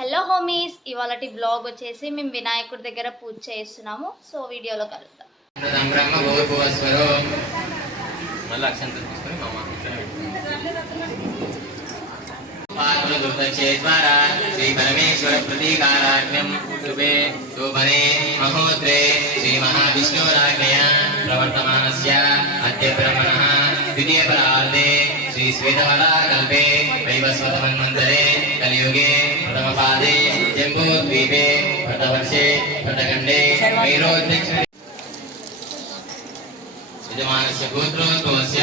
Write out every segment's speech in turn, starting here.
Hello హోమీస్, ఇవాళటి blog వచ్చేసి మేము వినాయకుడి దగ్గర పూజ చేస్తున్నాము. సో వీడియోలో కలుద్దాం. శ్రీ పరమేశ్వర ప్రతీకారాజ్ఞం శుభే శోభనే మహోత్రే శ్రీ మహావిష్ణురాజ్ఞయా ప్రవర్తమానస్య అద్య బ్రహ్మణః ద్వితీయ పరార్ధే శ్రీ శ్వేతవరాకల్పే వైవస్వతమన్వంతరే కలియుగే ప్రథమపాదే జంబూద్వీపే భరతవర్షే భరతఖण्डे वैरोध्यक्षे यजमानस्य गोत्रोद्भवस्य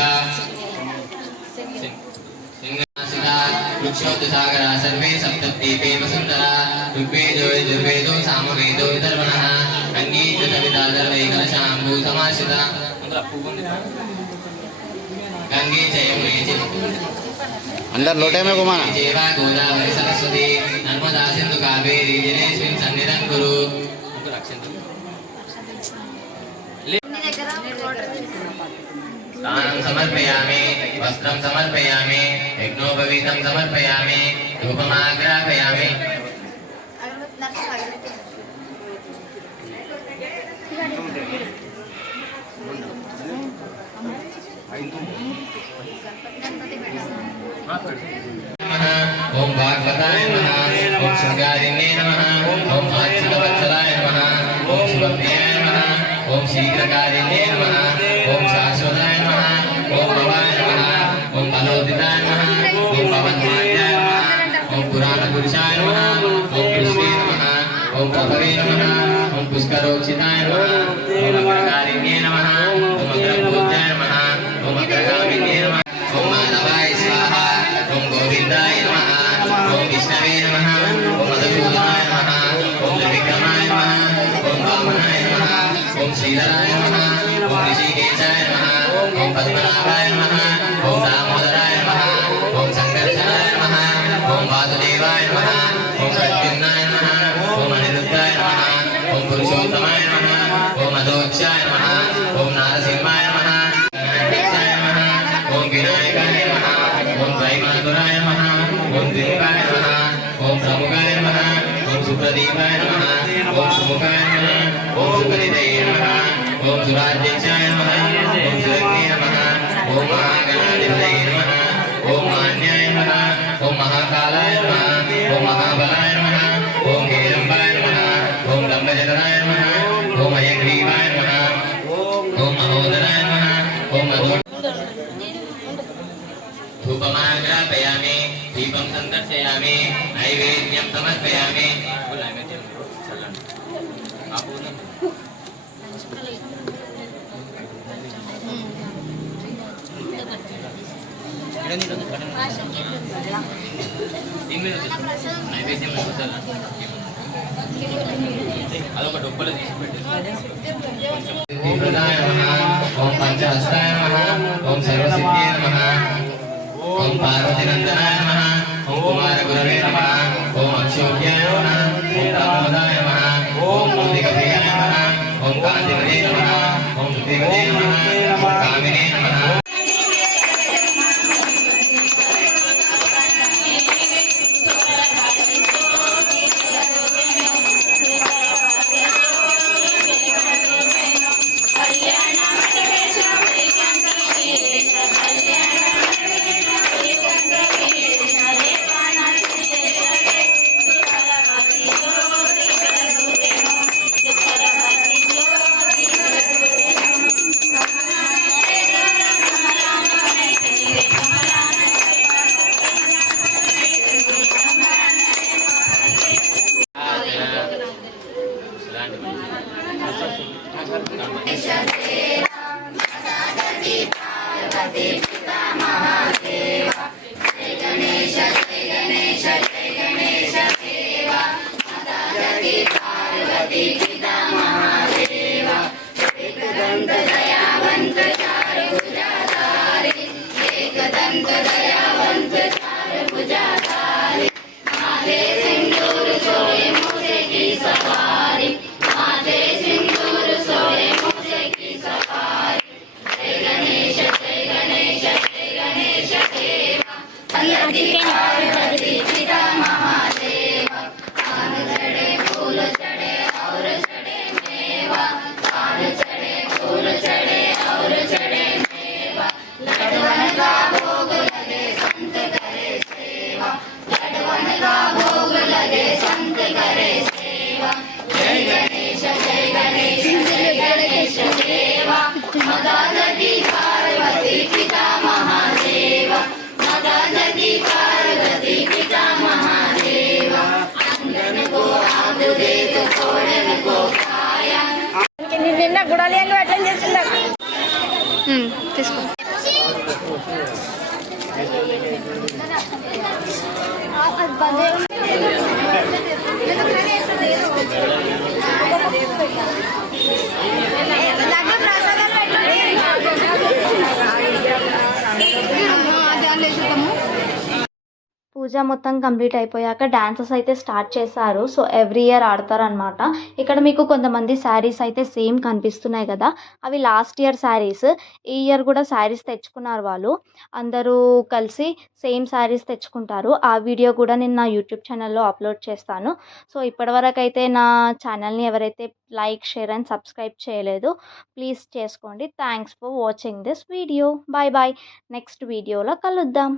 वृक्षोत्सागरा सर्वे सप्तद्वीपे वसुन्धरा ऋग्वेदो यजुर्वेदो सामवेदो विदर्भणः अंगी च सविताधर्वै कलशाम्बू समाश्रिता गंगे च यमुने च अंदर लोटे में घुमाना जेवा गोदावरी सरस्वती नर्मदा सिंधु कावेरी जलेस्मिन् सन्निधं कुरु दानं समर्पयामि वस्त्रं समर्पयामि यज्ञोपवीतं समर्पयामि धूपमाग्रापयामि ओम भागवताय नमः ओम शृंगारिणे नमः ओम आत्मवत्सलाय नमः ओम शुभप्रियाय नमः ओम शीघ्रकारिणे नमः ओम शाश्वताय नमः ओम भवाय नमः ओम बलोदिताय नमः ओम पवनमार्याय नमः ओम पुराणपुरुषाय नमः ओम कृष्णे नमः ओम प्रभवे नमः ओम पुष्करोक्षिताय नमः ओम अग्रकारिणे नमः ओम अग्रपूज्याय नमः ओम अग्रगामिने नमः ओम माधवाय स्वाहा ओम गोविंदाय नमः ओम विष्णवे नमः ओम मधुसूदनाय नमः ओम त्रिविक्रमाय नमः ओम वामनाय नमः ओम श्रीधराय नमः ओम ऋषिकेशाय नमः ओम पद्मनाभाय नमः ओम दामोदराय नमः ओम संकर्षणाय नमः ओम वासुदेवाय नमः ओम प्रद्युम्नाय नमः ओम अनिरुद्धाय नमः ओम पुरुषोत्तमाय नमः ओम अधोक्षाय नमः ओम नारसिंहाय नमः गणाध्यक्षाय नमः ओम विनायकाय नमः ओम त्रैमातुराय नमः ओम त्रिमुखाय नमः ओम प्रमुखाय नमः ओम सुप्रदीपाय नमः ओम सुमुखाय नमः ओम सुकरितये नमः ओम सुराध्यक्षाय नमः ओम सुरग्ने नमः ओम महागणाधिपतये नमः ओम मान्याय नमः ओम महाकालाय नमः ओम महाबलाय नमः ओम हेरम्बाय नमः ओम लम्बजनराय नमः ओम हयग्रीवाय नमः ओम महोदराय नमः ओम मधु धूपमाग्रापयामि दीपं संदर्शयामि नैवेद्यं समर्पयामि నైవేద్యం అదొక డొప్పలు తీసిపెట్టి ఓం పంచహస్తాయ నమః ఓం సర్వసిద్ధియే నమః ओम पार्वतीनंदनाय नमः ओम कुमारगुरवे नमः ओम अक्षोभ्याय नमः ओम दामोदाय नमः ओम मूलिकाप्रियाय नमः ओम कांतिमते नमः ओम श्रीमते नमः ओम कामिने नमः कल्याण నిన్న గుడాలి అటెండ్ చేసిందా తీసుకో పూజ మొత్తం కంప్లీట్ అయిపోయాక డాన్సెస్ అయితే స్టార్ట్ చేశారు. సో ఎవ్రీ ఇయర్ ఆడతారనమాట. ఇక్కడ మీకు కొంతమంది శారీస్ అయితే సేమ్ కనిపిస్తున్నాయి కదా, అవి లాస్ట్ ఇయర్ శారీస్. ఈ ఇయర్ కూడా శారీస్ తెచ్చుకున్నారు వాళ్ళు. అందరూ కలిసి సేమ్ శారీస్ తెచ్చుకుంటారు. ఆ వీడియో కూడా నేను నా యూట్యూబ్ ఛానల్లో అప్లోడ్ చేస్తాను. సో ఇప్పటివరకు అయితే నా ఛానల్ని ఎవరైతే లైక్, షేర్ అండ్ సబ్స్క్రైబ్ చేయలేదు ప్లీజ్ చేసుకోండి. Thanks for watching this video. Bye bye. Next వీడియోలో కలుద్దాం.